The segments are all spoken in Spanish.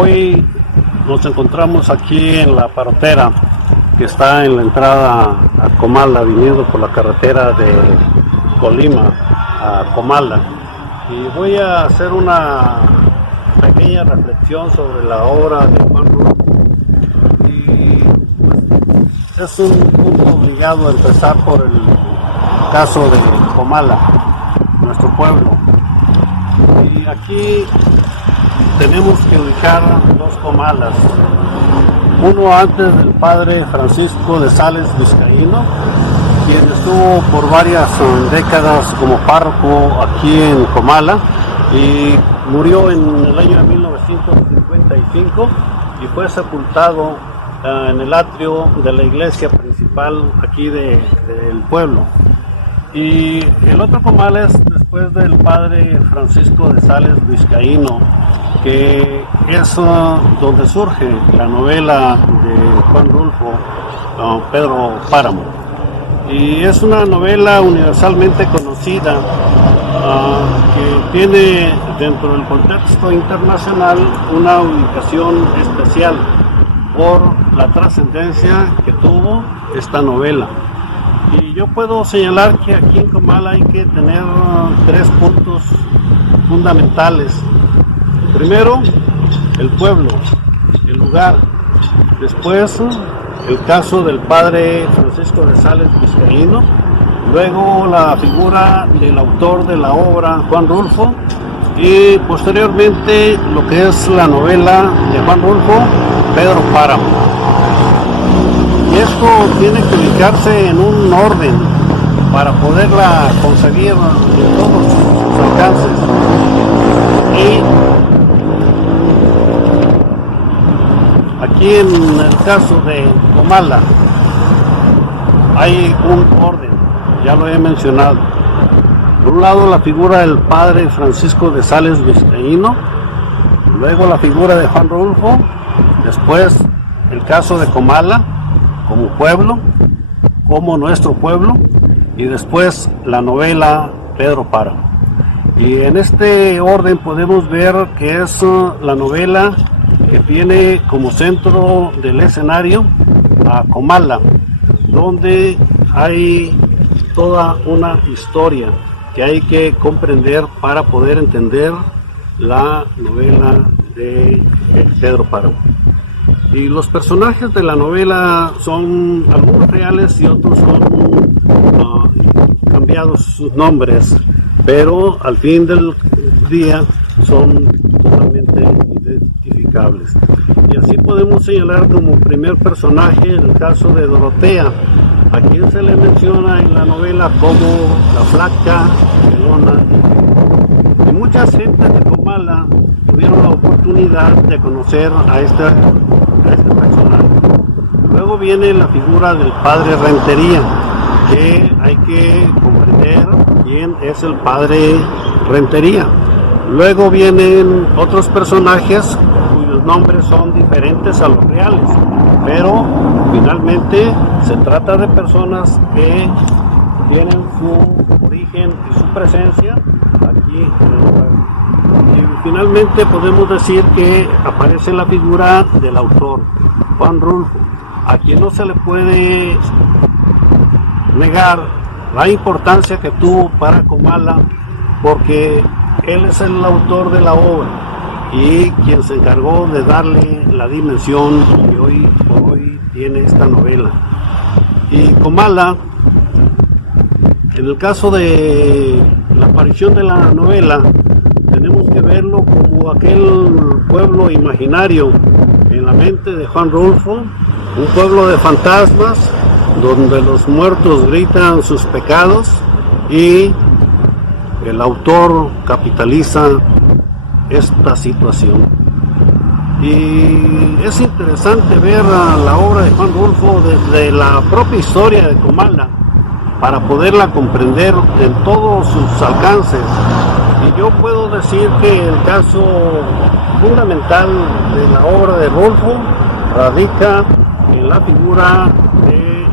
Hoy nos encontramos aquí en la parotera que está en la entrada a Comala, viniendo por la carretera de Colima a Comala, y voy a hacer una pequeña reflexión sobre la obra de Juan Rulfo. Y pues, es un punto obligado a empezar por el caso de Comala, nuestro pueblo. Y aquí tenemos que ubicar dos Comalas, uno antes del padre Francisco de Sales Vizcaíno, quien estuvo por varias décadas como párroco aquí en Comala y murió en el año de 1955 y fue sepultado en el atrio de la iglesia principal aquí del pueblo. Y el otro comal es después del padre Francisco de Sales Vizcaíno, que es donde surge la novela de Juan Rulfo, Pedro Páramo. Y es una novela universalmente conocida, que tiene dentro del contexto internacional una ubicación especial por la trascendencia que tuvo esta novela. Y yo puedo señalar que aquí en Comala hay que tener tres puntos fundamentales. Primero, el pueblo, el lugar. Después, el caso del padre Francisco de Sales Vizcaíno. Luego, la figura del autor de la obra, Juan Rulfo. Y posteriormente, lo que es la novela de Juan Rulfo, Pedro Páramo. Y esto tiene que ubicarse en un orden para poderla conseguir en todos sus alcances. Y aquí en el caso de Comala hay un orden, ya lo he mencionado. Por un lado, la figura del padre Francisco de Sales Vizcaíno, luego la figura de Juan Rulfo, después el caso de Comala como pueblo, como nuestro pueblo, y después la novela Pedro Páramo. Y en este orden podemos ver que es la novela que tiene como centro del escenario a Comala, donde hay toda una historia que hay que comprender para poder entender la novela de Pedro Páramo. Y los personajes de la novela son algunos reales y otros son cambiados sus nombres, pero al fin del día son totalmente identificables. Y así podemos señalar como primer personaje el caso de Dorotea, a quien se le menciona en la novela como la flaca, pelona. Y muchas gentes de Comala tuvieron la oportunidad de conocer a este personaje. Luego viene la figura del padre Rentería, que hay que comprender quién es el padre Rentería. Luego vienen otros personajes cuyos nombres son diferentes a los reales, pero finalmente se trata de personas que tienen su origen y su presencia aquí en el lugar. Y finalmente podemos decir que aparece la figura del autor, Juan Rulfo, a quien no se le puede negar la importancia que tuvo para Comala, porque él es el autor de la obra y quien se encargó de darle la dimensión que hoy por hoy tiene esta novela. Y Comala, en el caso de la aparición de la novela, tenemos que verlo como aquel pueblo imaginario en la mente de Juan Rulfo, un pueblo de fantasmas donde los muertos gritan sus pecados y el autor capitaliza esta situación. Y es interesante ver la obra de Juan Rulfo desde la propia historia de Comala para poderla comprender en todos sus alcances. Y yo puedo decir que el caso fundamental de la obra de Rulfo radica en la figura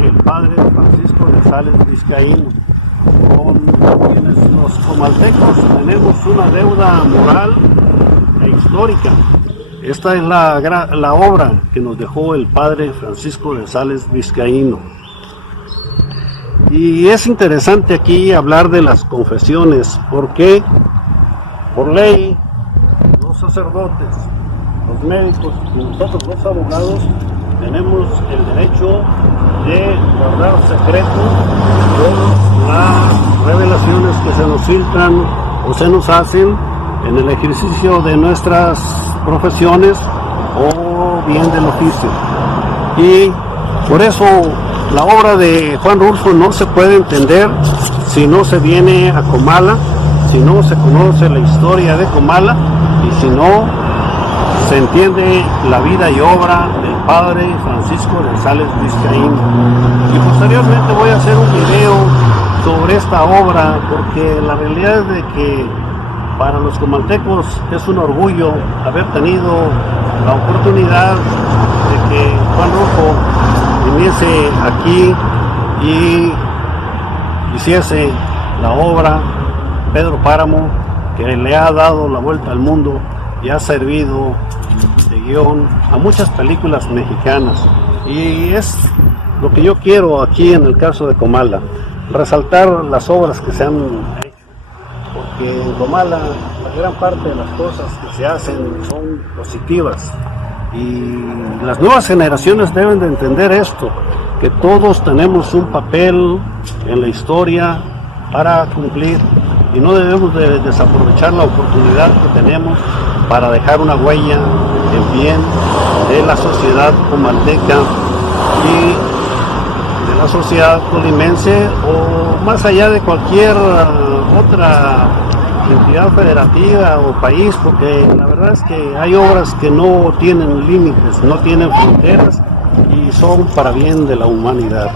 del padre Francisco de Sales Vizcaíno, con quienes los comaltecos tenemos una deuda moral e histórica. Esta es la obra que nos dejó el padre Francisco de Sales Vizcaíno. Y es interesante aquí hablar de las confesiones, porque por ley los sacerdotes, los médicos y nosotros los abogados tenemos el derecho de guardar secreto por las revelaciones que se nos filtran o se nos hacen en el ejercicio de nuestras profesiones o bien del oficio. Y por eso la obra de Juan Rulfo no se puede entender si no se viene a Comala, si no se conoce la historia de Comala y si no se entiende la vida y obra del padre Francisco de Sales Vizcaíno. Y posteriormente voy a hacer un video sobre esta obra, porque la realidad es de que para los comaltecos es un orgullo haber tenido la oportunidad de que Juan Rulfo viniese aquí y hiciese la obra Pedro Páramo, que le ha dado la vuelta al mundo y ha servido de guión a muchas películas mexicanas. Y es lo que yo quiero aquí en el caso de Comala, resaltar las obras que se han hecho, porque en Comala la gran parte de las cosas que se hacen son positivas y las nuevas generaciones deben de entender esto, que todos tenemos un papel en la historia para cumplir y no debemos de desaprovechar la oportunidad que tenemos para dejar una huella en bien de la sociedad comalteca y de la sociedad colimense, o más allá de cualquier otra entidad federativa o país, porque la verdad es que hay obras que no tienen límites, no tienen fronteras y son para bien de la humanidad.